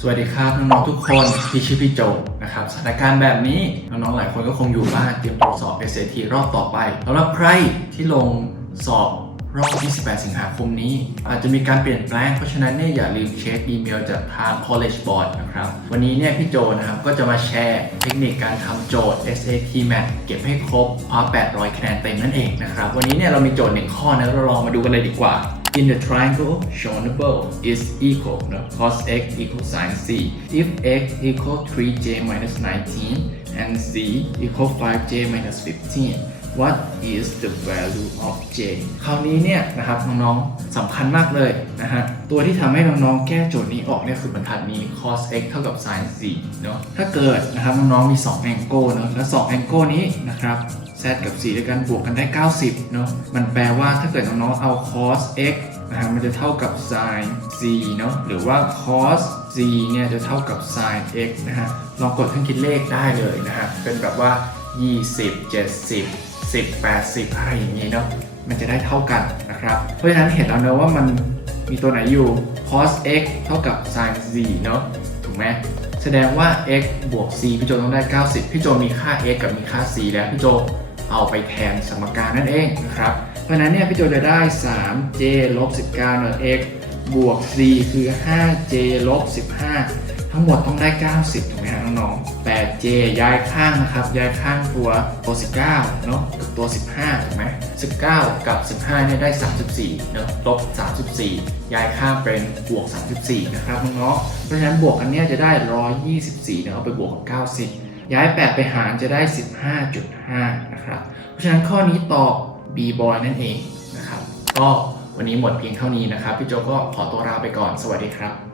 สวัสดีครับน้องๆทุกคนที่ชื่อพี่โจนะครับสถานการณ์แบบนี้น้องๆหลายคนก็คงอยู่บ้านเตรียมตัวสอบ SAT รอบต่อไปสำหรับใครที่ลงสอบรอบ 28 สิงหาคมนี้ อาจจะมีการเปลี่ยนแปลง เพราะฉะนั้นเนี่ยอย่าลืมเช็คอีเมลจากทาง College Board นะครับ วันนี้เนี่ยพี่โจนะครับ ก็จะมาแชร์เทคนิคการทำโจทย์ SAT Math เก็บให้ครบคว้า800 คะแนนเต็มนั่นเองนะครับ วันนี้เนี่ยเรามีโจทย์หนึ่งข้อนะเราลองมาดูกันเลยดีกว่า In the triangle shown above is equal นะ cos x equals sine c if x equals 3j minus 19 and c equals 5j minus 15 what is the value of j คราวนี้เนี่ยนะครับน้องๆสำคัญมากเลยนะฮะ ตัวที่ทำให้น้องๆแก้โจทย์นี้ออกเนี่ยคือบรรทัดนี้ cos x เท่ากับ sin c เนาะ ถ้าเกิดนะครับน้องๆมี 2 angle เนาะ และ 2 angle นี้นะครับ z กับ 4 ด้วยกันบวกกันได้ 90 เนาะ มันแปลว่าถ้าเกิดน้องๆเอา cos x นะครับมันจะเท่ากับ sin c เนาะ หรือว่า cos c เนี่ยจะเท่ากับ sin x นะฮะ ลองกดเครื่องคิดเลขได้เลยนะฮะ เป็นแบบว่า 20 70 10 80 อะไรอย่างนี้เนาะ มันจะได้เท่ากันนะครับ เพราะฉะนั้นเห็นแล้วเนอะว่ามันมีตัวไหนอยู่ cos x เท่ากับ sin c เนาะ ถูกไหมแสดงว่า x บวก c พี่โจต้องได้ 90 พี่โจมีค่า x กับมีค่า c แล้วพี่โจ เอาไปแทนสมการนั่นเองนะครับ เพราะนั้นเนี่ยพี่โจจะได้ 3j ลบ19เนอะ x บวก c คือ 5j ลบ15 ทั้งหมดต้องได้ 90ถูกไหมฮะน้องๆ 8j ย้ายข้างนะครับ ย้ายข้างตัวตัว19เนอะกับตัว 15ถูกไหม19 กับ 15เนี่ยได้ 34เนอะลบ 34 ย้ายข้างเป็นบวก 34 นะครับน้องๆเพราะฉะนั้นบวกกันเนี่ยจะได้ 124เนอะเอาไปบวกกับ 90 ย้าย 8 ไปหารจะได้ 15.5 นะครับ เพราะฉะนั้นข้อนี้ตอบ B boy นั่นเองนะครับ ก็วันนี้หมดเพียงเท่านี้นะครับ พี่โจก็ขอตัวลาไปก่อน สวัสดีครับ